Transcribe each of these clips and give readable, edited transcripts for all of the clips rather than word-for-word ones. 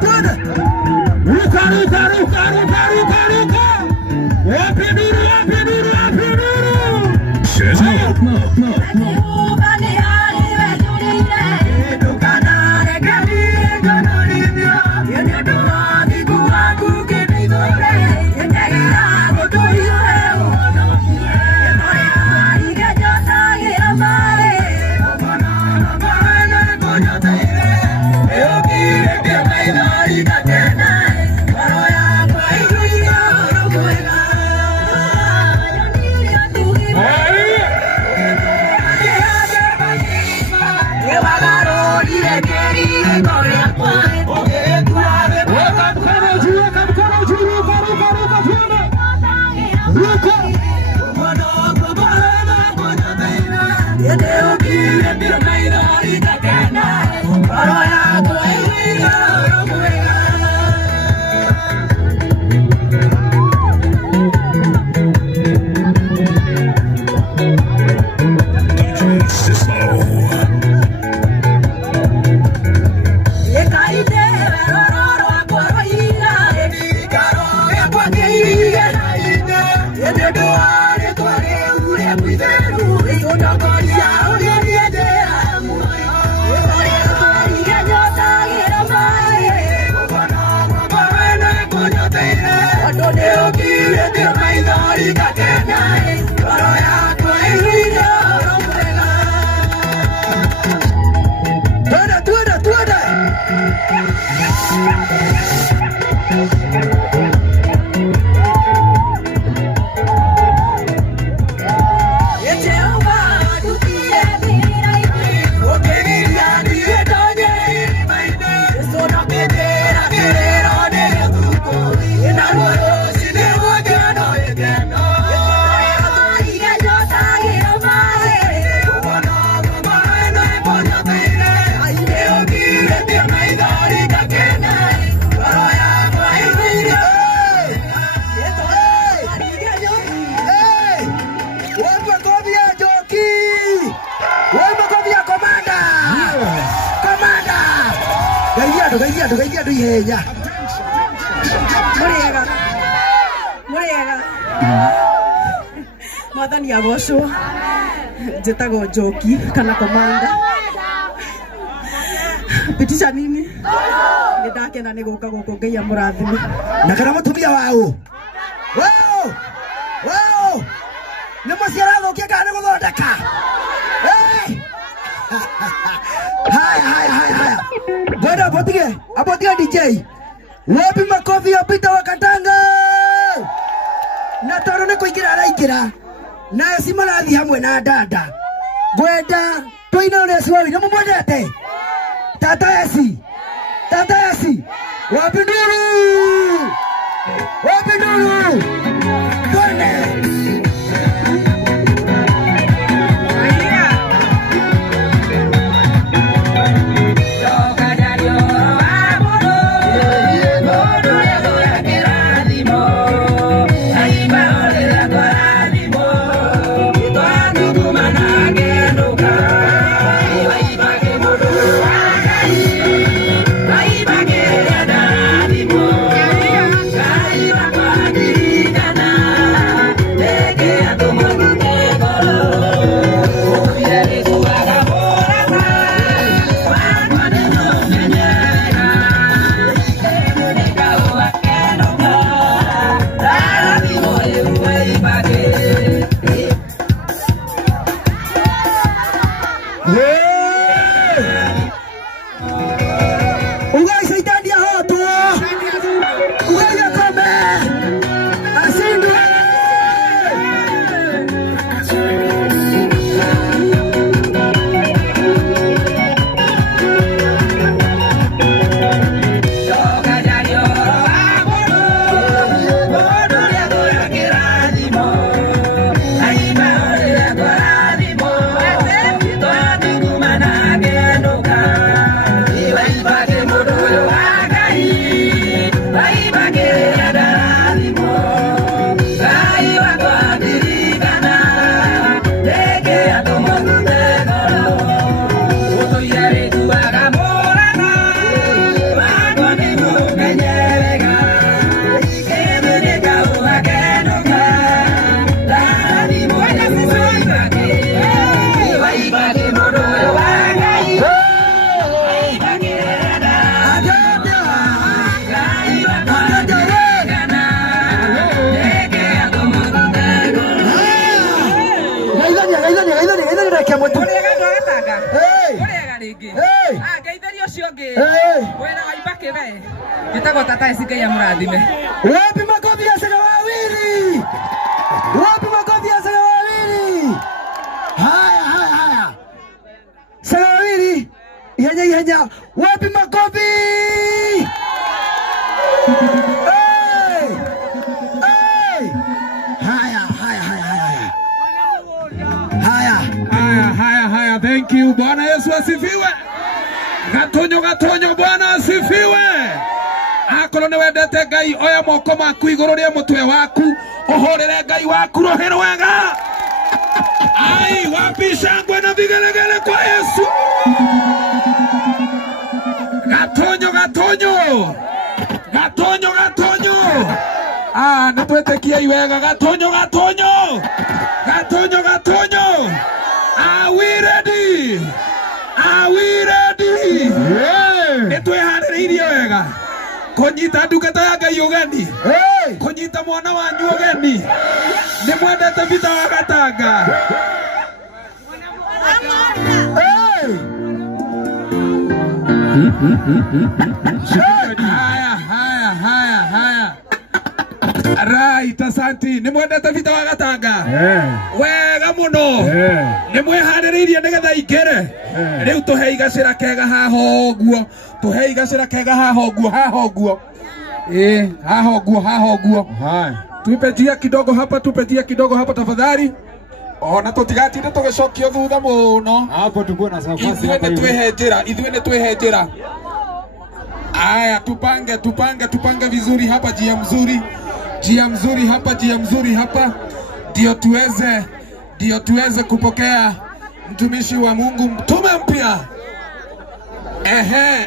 Twende. Ruka. Wapi duru. No. Muriega. Mwathani agocwo. Njĩtagwo Njoki kana komanda. Pitisha nini? Nĩndakena nĩ gũka gũkũ Ngai amũrathime. Na kana mũtumia wao. Wow! Nĩ mũciara thũkia kana nĩ gũthondeka? Haya. Bwana apotige DJ. Wapi makofi ya Peter Wakatanga? Na toro nĩ kũingĩra araingĩra. Na simarathi hamwe na dada. Gwenda toina ũrĩa ciwari nĩ mũmwendete. Tata Esi. Wapi nduru. Bwana. Bye. Ngeithĩrio ũcio ũngĩ. Eh. Wĩra wa Ibakĩbe. Gĩtagwo tata Ngai amũrathime. Wapi makofi ya Saga wawili? Wapi makofi ya Saga wawili? Haya. Saga wawili. Ihenya. Wapi makofi? Hey! Haya. Thank you. Bwana Yesu asifiwe. Gatonyo Bwana asifiwe. Akorwo ni wendete Ngai oya moko maku iguru ria mutwe waku uhorere Ngai waku rohero wega. Ai wapi shangwe na vigelegele kwa Yesu. Gatonyo. Nitwetekia iwega gatonyo. Are we ready? Nitweharĩrĩirie wega kũnyita ndungata ya Ngai ũgeni, kũnyita mwana wanyu ũgeni. Nĩ mwendete Peter wa Gatanga. Haya. Right, asanti. Nĩ mwendete Peter wa Gatanga. Wega mũno. Nĩ mweharĩrĩirie nĩgetha ingĩre. Rĩu tũhei gacĩra kega haha ũguo. Haha ũguo. Haha ũguo. Tupetia kidogo hapa tafadhali. Ona tũtigatinde tũgĩcokio thutha mũno. Hapo tuko na safari hapa. Ithuĩ nĩ twĩhe njĩra. Aya, tupange vizuri hapa, njia mzuri hapa. Ndio tuweze kupokea mtumishi wa Mungu, mtume mpya.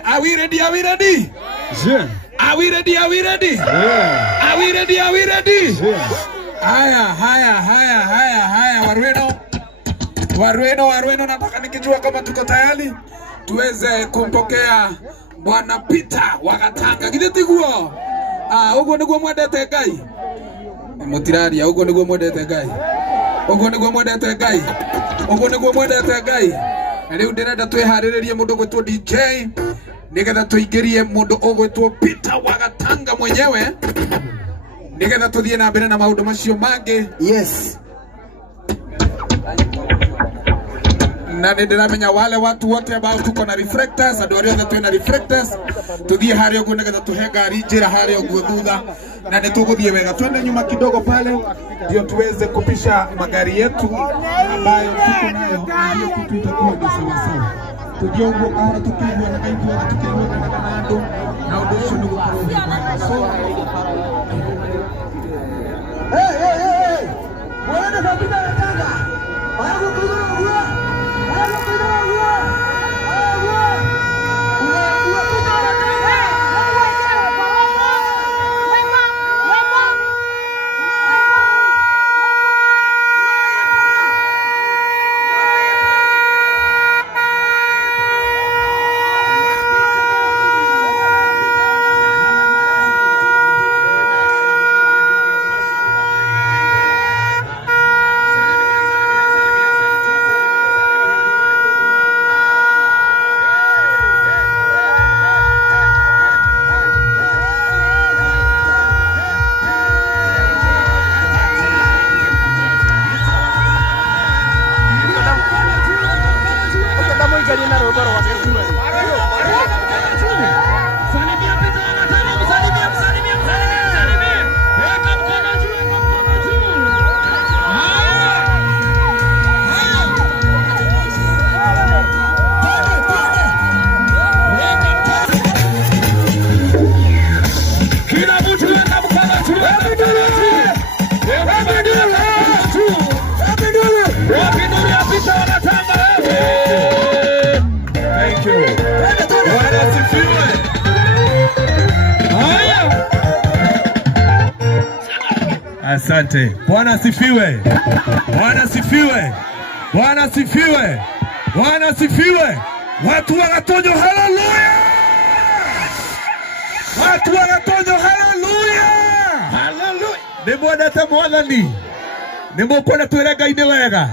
Are we ready? Yeah. Are we ready? Yeah. Are we ready? Yeah. Haya, Warweno, nataka nikijua kama tuko tayari tuweze kumpokea Bwana Peter wa Gatanga. Githitiguo. Uguo niguo mwendete Ngai. Mutiraria, uguo niguo mwendete Ngai. Riu ndirenda twiharĩrĩrie mundu gwitwo DJ nigetha tuingĩrie mundu ũgwĩtwo Peter wa Gatanga mwenyewe nigetha tuthie na mbere na maundu macio mangĩ. Yes. Na ndiramenya wale watu wote ambao tuko na reflectors, andũ arĩa othe twina reflectors, tuthie harĩa ũguo nigetha tuhe ngari njĩra harĩa ũguo thutha, na nĩtũgũthie wega. Twende nyuma kidogo pale ndio tuweze kupisha magari yetu ambayo tuko nayo, ndio kitu itakuwa ni sawa. Tujie ũguo kahora tukigua na kaigua tukigua na andũ na ũndũ ũcio nĩ gũkorwo so Hey. Bwana Peter wa Gatanga. Asante. Bwana asifiwe. Watu wa Gatonyo, haleluya. Nĩ mwendete Mwathani. Nĩ mũkwenda twĩre Ngai nĩ wega.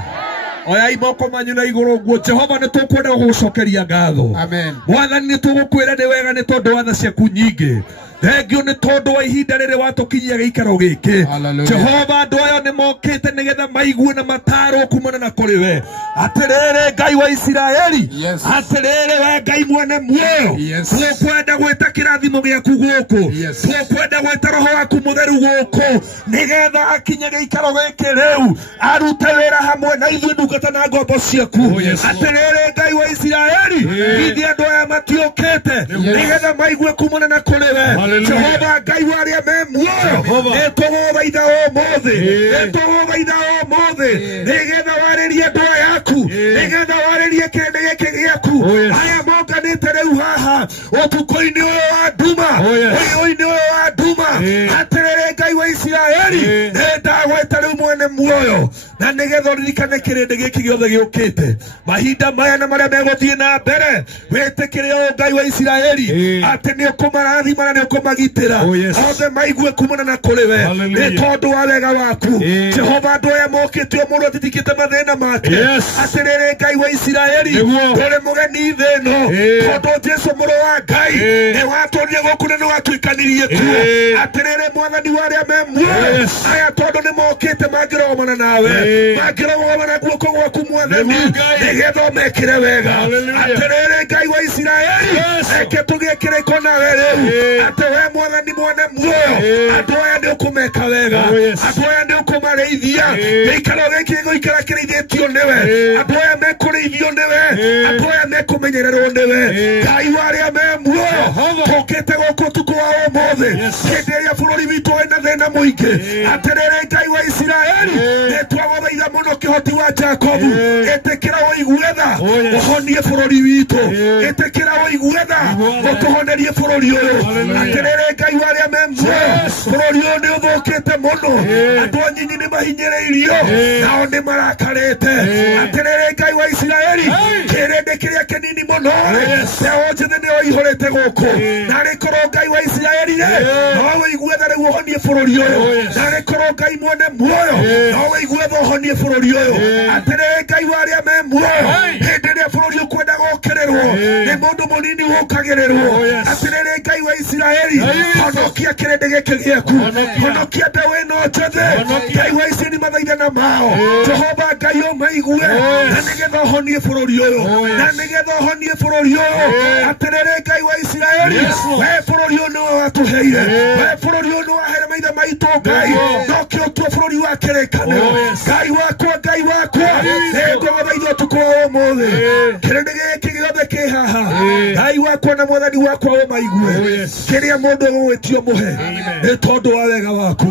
Oya imoko manyu na iguru guo Jehova ne tukwenda gucokeria ngatho. Amen. Mwathani ne tugukwira ni wega ni tondu wa tha ciaku nyingi. Thengio ni tondu wa ihinda riri watukinyia giikaro giki. Jehova andu aya ni mokite nigetha maigue na mataro kumana na kuri we. Atiriri Ngai wa Isiraeli. Atiriri we Ngai mwene muoyo. Tukwenda gwita kirathimo giaku guku. Tukwenda gwita roho waku mutheru guku nigetha akinye giikaro giki riu arute wira hamwe na ithuĩ ndungata na ngombo ciaku. Atiriri Ngai wa Isiraeli, ithuĩ andu aya matiukite nigetha maigue kumana na kuri we. Jehova Ngai wa aria me muoyo nituguthaitha umuthi, nituguthaitha umuthi nigetha waririe andu ayaku, nigetha waririe kĩrĩndĩ gĩkĩ gĩaku aya monganĩte rĩu haha ũtukũ-inĩ ũyũ wa nduma, ũyũ-inĩ ũyũ wa nduma. Atĩrĩrĩ Ngai wa Isiraeli, nĩndagwĩta rĩu mwene muoyo na nigetha ũririkane kĩrĩndĩ gĩkĩ gĩothe gĩũkĩte mahinda maya na marĩa megũthiĩ na mbere. Wĩtĩkĩre ũũ Ngai wa Isiraeli atĩ nĩũkũmarathima na nĩũkũmagitĩra othe maigue kumana na kũrĩ we nĩ tondũ wa wega waku. Jehova andũ aya mokĩte mũndũ atitikĩte mathĩna make. Atĩrĩrĩ Ngai wa Isiraeli, ndũrĩ mũgeni thĩ ĩno tondũ Jesũ mũrũ wa Ngai nĩwatũrire gũkũ na nĩwatuĩkanirie kuo. Atĩrĩrĩ Mwathani wa arĩa me muoyo aya tondũ nĩmokĩte mangĩrogomana nawe, mangĩrogomana guoko gwaku Mwathani nĩgetha ũmekĩre wega. Atĩrĩrĩ Ngai wa Isiraeli, reke tũgĩe kĩrĩko nawe rĩu atĩ we Mwathani mwene muoyo andũ aya nĩũkũmeka wega, andũ aya nĩũkũmarĩithia gĩikaro gĩkĩ gĩgũikara kĩrĩithĩtio nĩwe, andũ aya mekũrĩithio nĩwe, andũ aya mekũmenyererwo nĩwe. Ngai wa arĩa me muoyo, tũkĩte gũkũ ũtukũ wa ũmũthĩ hĩndĩ ĩrĩa bũrũri witũ wĩna thĩna mũingĩ. Atĩrĩrĩ Ngai wa Isiraeli, nĩtwagũthaitha mũno kĩhoti wa Jakobu, ĩtĩkĩra ũigue tha ũhonie bũrũri witũ, ĩtĩkĩra ũigue tha ũtũhonerie bũrũri ũyũ. Atĩrĩrĩ Ngai wa arĩa me muoyo, bũrũri ũyũ nĩũthũkĩte mũno, andũ anyinyi nĩmahinyĩrĩirio nao nĩmarakarĩte. Atĩrĩrĩ Ngai wa Isiraeli, kĩrĩndĩ kĩrĩa kĩnini mũno mbeũ njĩthĩ nĩyo ihũrĩte gũkũ, na rĩkorwo Ngai wa Isiraeli no wĩigue tha rĩu ũhonie bũrũri ũyũ, na rĩkorwo Ngai mwene muoyo no wĩigue tha ũhonie bũrũri ũyũ. Atĩrĩrĩ Ngai wa arĩa me muoyo, hĩndĩ ĩrĩa bũrũri ũkwenda gũkĩrĩrwo nĩ mũndũ mũnini gũkagĩrĩrwo. Atĩrĩrĩ Ngai wa Isiraeli, honokia kĩrĩndĩ gĩkĩ gĩaku, honokia mbeũ ĩno njĩthĩ. Ngai wa Isiraeli mathaithana mao, Jehova Ngai ũmaigue na nĩgetha ũhonie bũrũri ũyũ, na nĩgetha ũhonie bũrũri ũyũ. Atĩrĩrĩ Ngai wa Isiraeli, we bũrũri ũyũ nĩwe watũheire, we bũrũri ũyũ nĩwaheire maithe maitũ Ngai, nokĩo tuo bũrũri wa kĩrĩkanĩro. Ngai wakwa, Ngai wakwa, nĩngũgũthaitha ũtukũ wa ũmũthĩ kĩrĩndĩ gĩkĩ gĩothe kĩ haha, Ngai wakwa na Mwathani wakwa ũmaigue. Kĩrĩa mũndũ ũgwĩtio mũhe nĩ tondũ wa wega waku.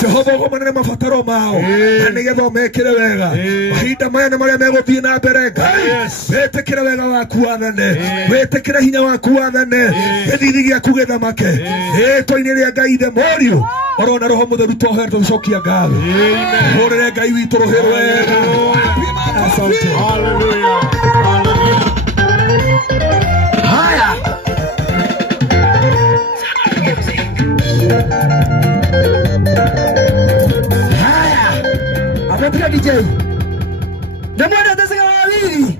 Jehova ũgomane na mabataro mao na nĩgetha ũmekĩre wega mahinda maya na marĩa megũthiĩ na mbere. Ngai wĩtĩkĩre wega waku wathane, wĩtĩkĩre hinya waku wathane, gĩthithi gĩaku gĩthamake rĩĩtwa-inĩ rĩa Ngai ithe mũriũ oro na Roho Mũtheru twohere tũgĩcokia ngatho. Hũrĩre Ngai witũ rũhĩ rwega. Haya, amepiga DJ ndamwenda tesiga wawili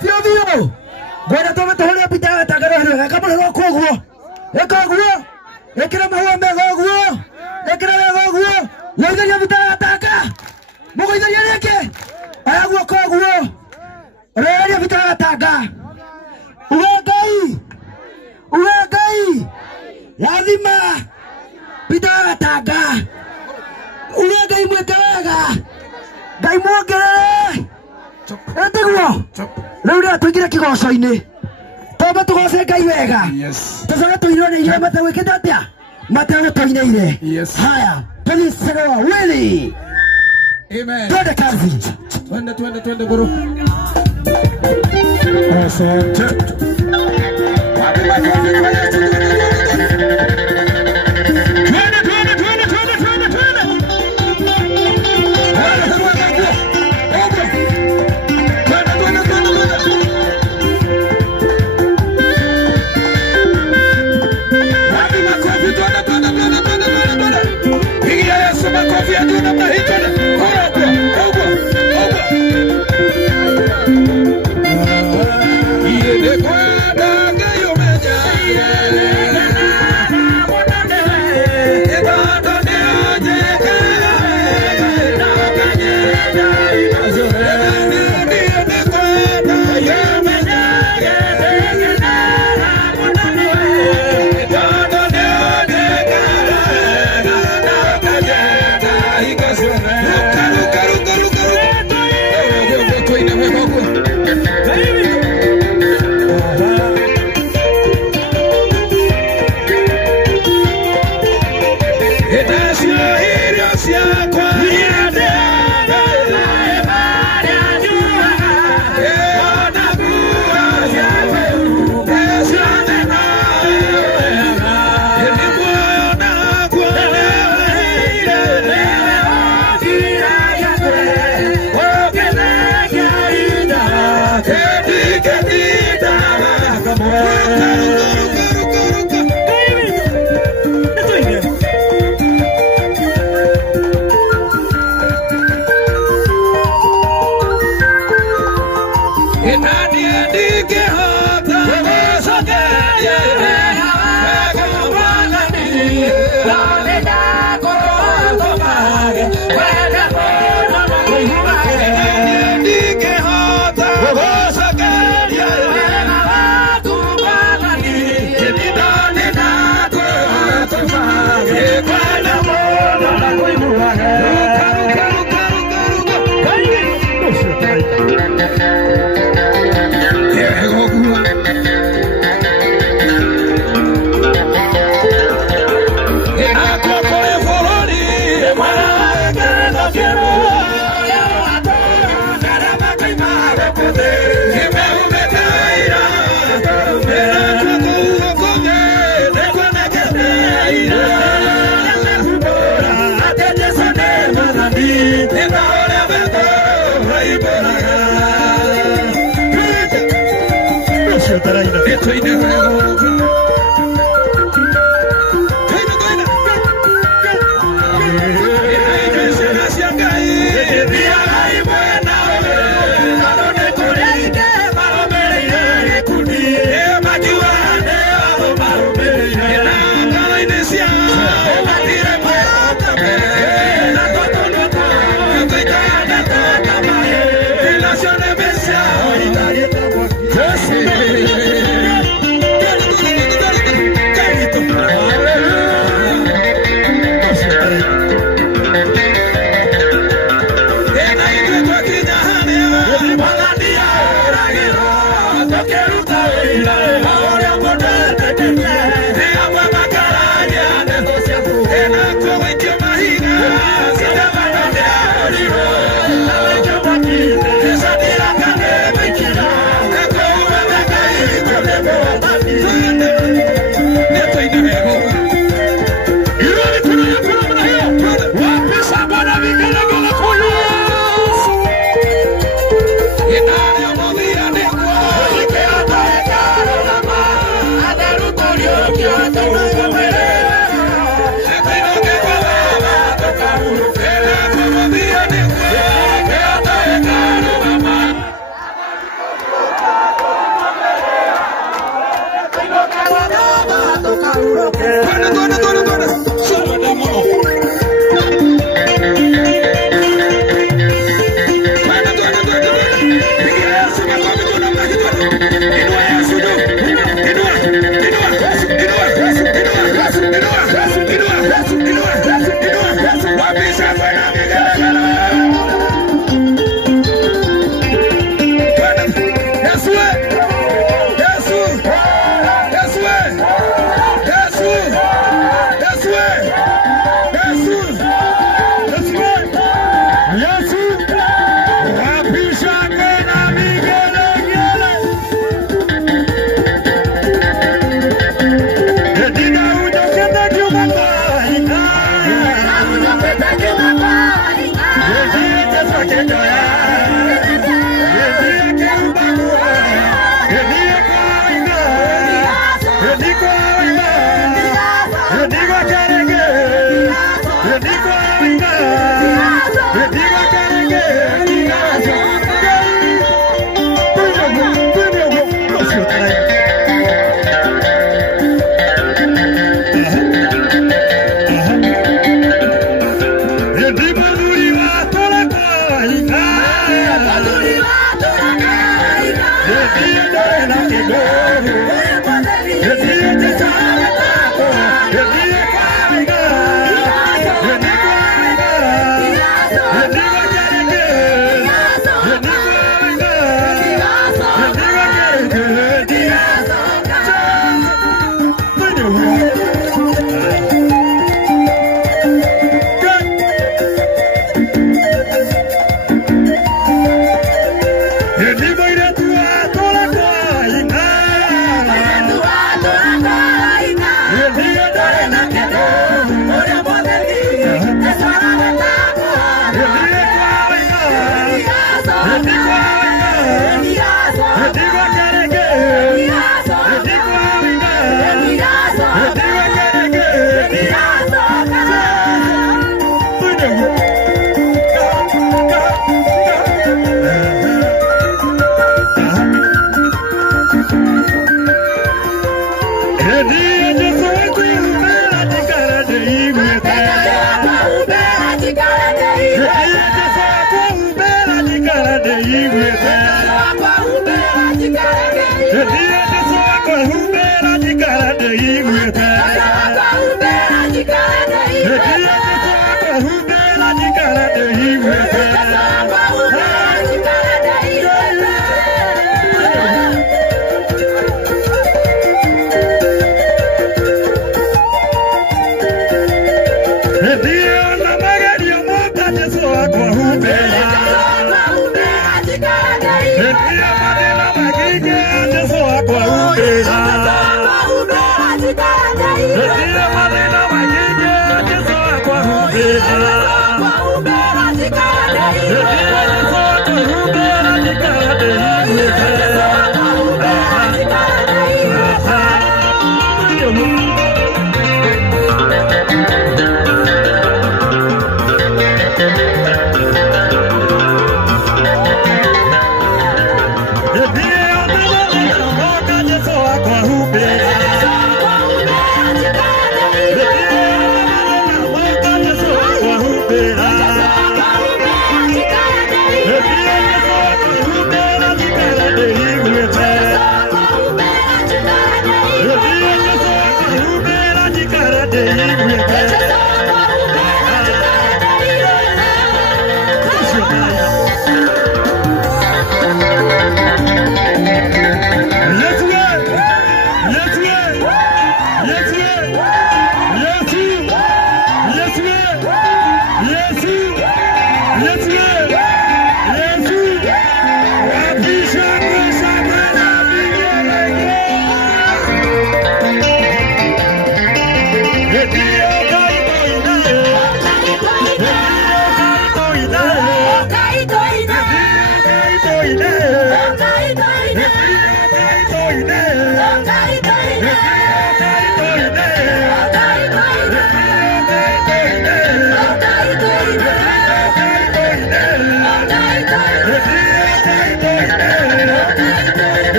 fio fio gwenda tũhũrĩre pita gatagara kama nĩ koguo ekoguo ekĩra mahũa mega ũguo, ekĩra wega ũguo, woitharia pita gataka mũgũitharia rĩngĩ aya guoko ũguo, rĩrĩa pita gatanga uwe Ngai yathima pita gatanga uwe Ngai mwĩke wega, Ngai muongerere etiguo rĩu rĩa tũingĩre kĩgoco-inĩ tũmbe tũgoce Ngai wega, tũcoke tũinĩrwo nĩ irio mategwĩkĩte atĩa mategũtũinĩire. Haya, tũthiĩ wawili, twende kazi, twende guru. Asante.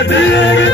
Ndiye